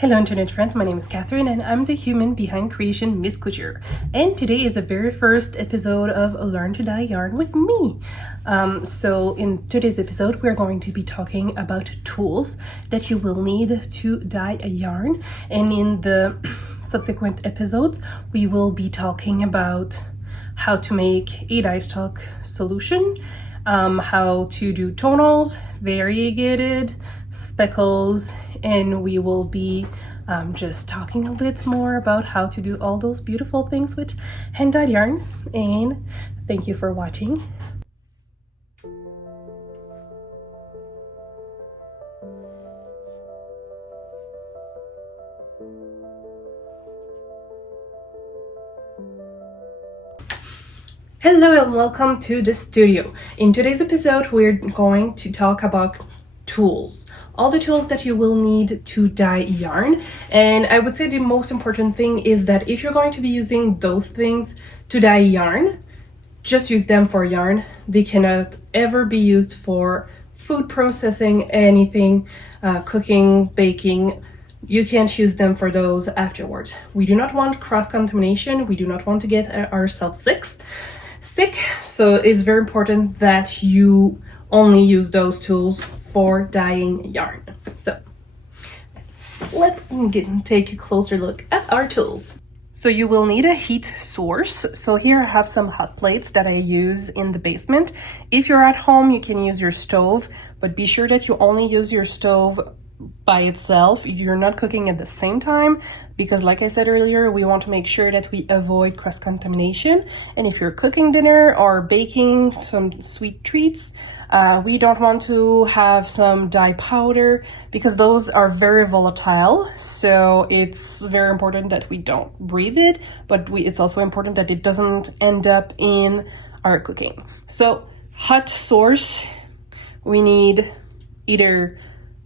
Hello internet friends, my name is Catherine and I'm the human behind creation Miss Couture. And today is the very first episode of Learn to Dye Yarn with me. So in today's episode, we're going to be talking about tools that you will need to dye a yarn. And in the subsequent episodes, we will be talking about how to make a dye stock solution, how to do tonals, variegated, speckles, and we will be just talking a bit more about how to do all those beautiful things with hand-dyed yarn. And thank you for watching. Hello and welcome to the studio. In today's episode, we're going to talk about tools, all the tools that you will need to dye yarn. And I would say the most important thing is that if you're going to be using those things to dye yarn, just use them for yarn. They cannot ever be used for food processing, anything, cooking, baking. You can't use them for those afterwards. We do not want cross-contamination. We do not want to get ourselves sick. So it's very important that you only use those tools for dyeing yarn. So let's take a closer look at our tools. So you will need a heat source. So here I have some hot plates that I use in the basement. If you're at home, you can use your stove, but be sure that you only use your stove by itself. You're not cooking at the same time because, like I said earlier, we want to make sure that we avoid cross-contamination. And if you're cooking dinner or baking some sweet treats, we don't want to have some dye powder because those are very volatile. So it's very important that we don't breathe it, but it's also important that it doesn't end up in our cooking. So hot source, we need either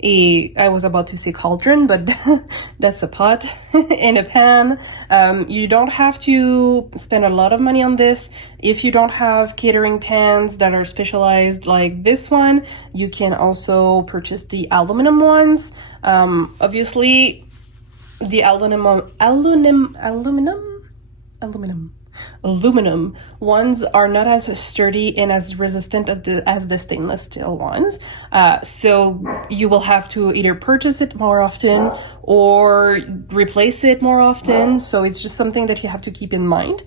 I was about to say cauldron, but that's a pot and a pan. You don't have to spend a lot of money on this. If you don't have catering pans that are specialized like this one, you can also purchase the aluminum ones. Obviously, the aluminum ones are not as sturdy and as resistant as the stainless steel ones. So you will have to either purchase it more often or replace it more often. So it's just something that you have to keep in mind.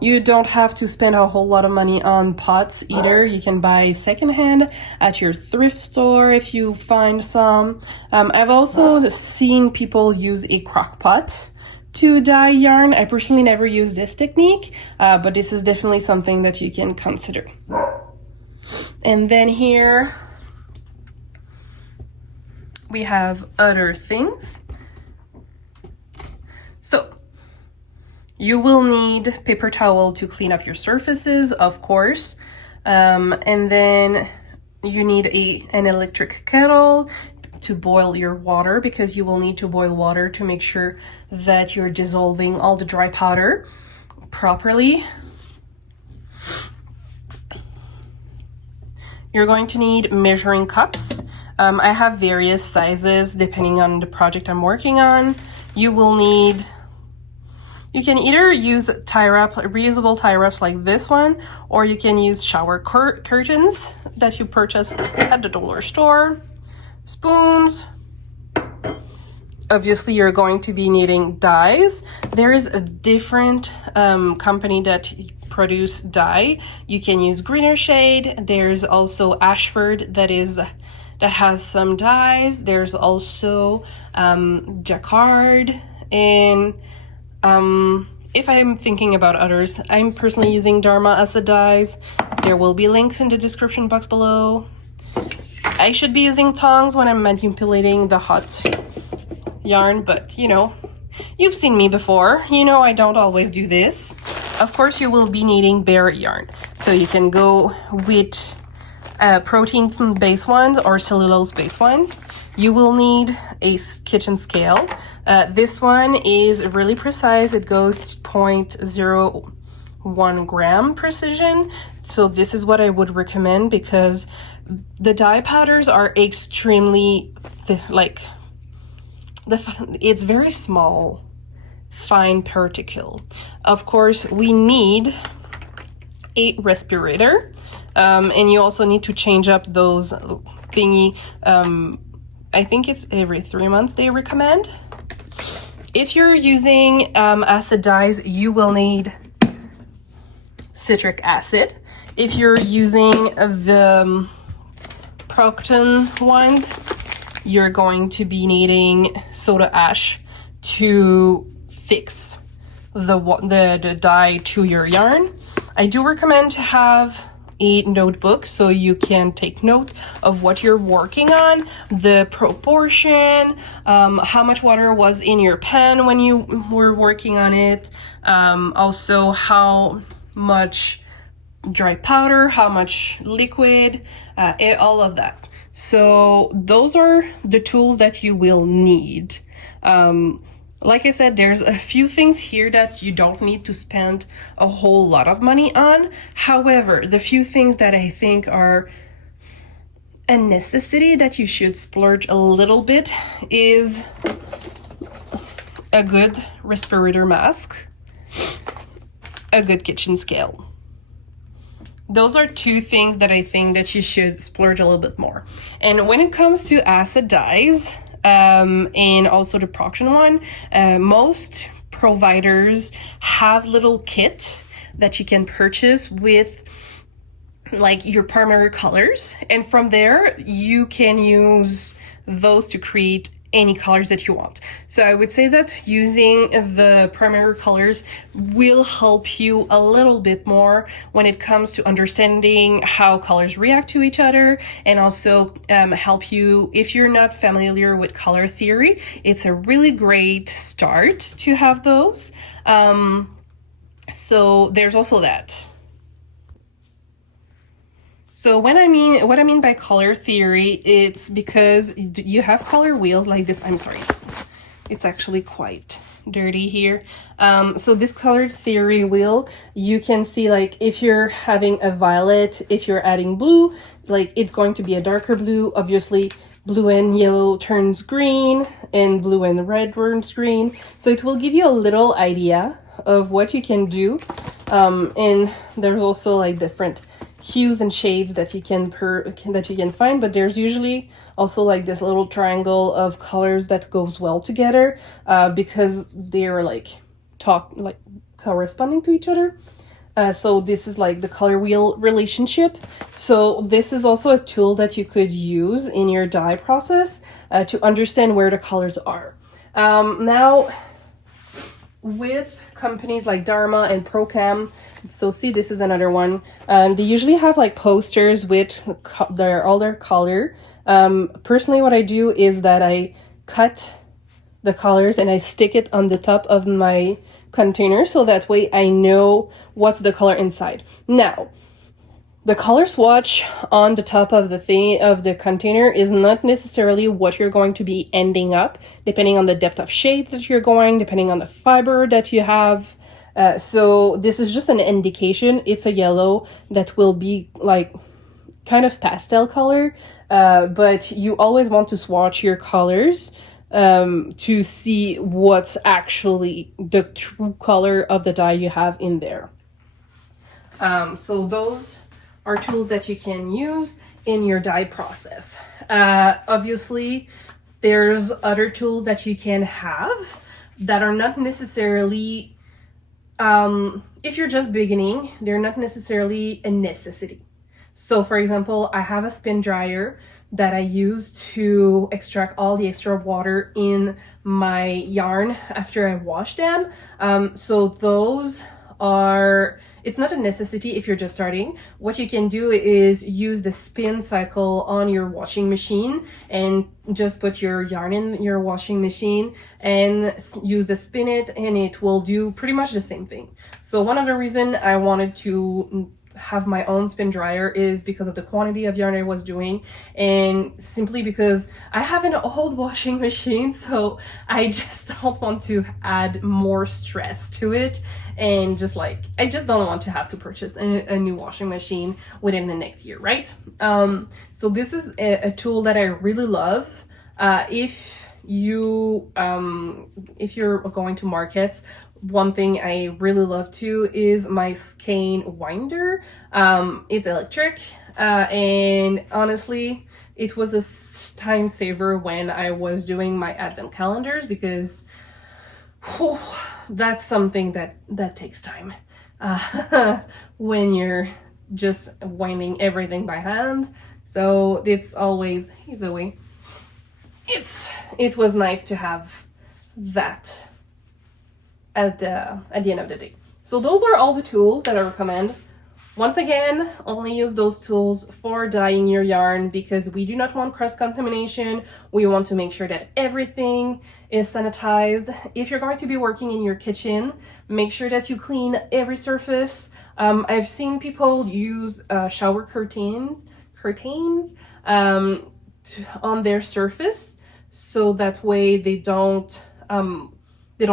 You don't have to spend a whole lot of money on pots either. You can buy secondhand at your thrift store if you find some. I've also seen people use a crock pot to dye yarn. I personally never use this technique, but this is definitely something that you can consider. And then here we have other things. So you will need paper towel to clean up your surfaces, of course. And then you need an electric kettle to boil your water, because you will need to boil water to make sure that you're dissolving all the dry powder properly. You're going to need measuring cups. I have various sizes depending on the project I'm working on. You can either use reusable tie wraps like this one, or you can use shower curtains that you purchase at the dollar store. Spoons. Obviously, you're going to be needing dyes. There is a different company that produce dye. You can use Greener Shade. There's also Ashford that has some dyes. There's also Jacquard, and if I'm thinking about others, I'm personally using Dharma as the dyes. There will be links in the description box below. I should be using tongs when I'm manipulating the hot yarn, but you've seen me before. I don't always do this. Of course, you will be needing bare yarn. So you can go with protein-based ones or cellulose-based ones. You will need a kitchen scale. This one is really precise. It goes to 0.01 gram precision. So this is what I would recommend because the dye powders are extremely it's very small, fine particle. Of course, we need a respirator, and you also need to change up those thingy. I think it's every 3 months they recommend. If you're using acid dyes, you will need citric acid. If you're using the Procton ones, you're going to be needing soda ash to fix the dye to your yarn. I do recommend to have a notebook so you can take note of what you're working on, the proportion, how much water was in your pan when you were working on it, also how much dry powder, how much liquid, all of that. So those are the tools that you will need. Like I said, there's a few things here that you don't need to spend a whole lot of money on. However, the few things that I think are a necessity that you should splurge a little bit is a good respirator mask, a good kitchen scale. Those are two things that I think that you should splurge a little bit more. And when it comes to acid dyes, and also the Procton one, most providers have little kit that you can purchase with like your primary colors, and from there you can use those to create any colors that you want. So I would say that using the primary colors will help you a little bit more when it comes to understanding how colors react to each other, and also help you if you're not familiar with color theory. It's a really great start to have those. So there's also that. So what I mean by color theory, it's because you have color wheels like this. I'm sorry, it's actually quite dirty here. So this color theory wheel, you can see like if you're having a violet, if you're adding blue, like it's going to be a darker blue. Obviously, blue and yellow turns green, and blue and red turns green. So it will give you a little idea of what you can do. And there's also like different hues and shades that you can find, but there's usually also like this little triangle of colors that goes well together, because they're like corresponding to each other. So this is like the color wheel relationship. So this is also a tool that you could use in your dye process to understand where the colors are. Now with companies like Dharma and Procam, so see, this is another one. They usually have like posters with all their color. Personally, what I do is that I cut the colors and I stick it on the top of my container, so that way I know what's the color inside. Now, the color swatch on the top of the container is not necessarily what you're going to be ending up, depending on the depth of shades that you're going, depending on the fiber that you have. So this is just an indication. It's a yellow that will be like kind of pastel color, but you always want to swatch your colors to see what's actually the true color of the dye you have in there. So those are tools that you can use in your dye process. Obviously, there's other tools that you can have that are not necessarily, if you're just beginning, they're not necessarily a necessity. So for example, I have a spin dryer that I use to extract all the extra water in my yarn after I wash them. So those are, it's not a necessity if you're just starting. What you can do is use the spin cycle on your washing machine and just put your yarn in your washing machine and use the spin it, and it will do pretty much the same thing. So one of the reasons I wanted to have my own spin dryer is because of the quantity of yarn I was doing, and simply because I have an old washing machine, so I just don't want to add more stress to it, and just like I just don't want to have to purchase a new washing machine within the next year, right? So this is a tool that I really love. If if you're going to markets, one thing I really love too is my skein winder. It's electric, and honestly, it was a time saver when I was doing my advent calendars, because that's something that takes time when you're just winding everything by hand. So it's always easy. It was nice to have that at the end of the day. So those are all the tools that I recommend. Once again, only use those tools for dyeing your yarn, because we do not want cross-contamination. We want to make sure that everything is sanitized. If you're going to be working in your kitchen, make sure that you clean every surface. I've seen people use shower curtains on their surface, so that way they don't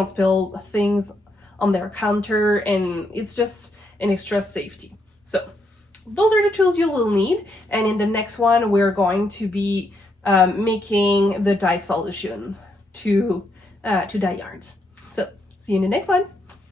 spill things on their counter, and it's just an extra safety. So those are the tools you will need, and in the next one we're going to be making the dye solution to dye yarns. So see you in the next one.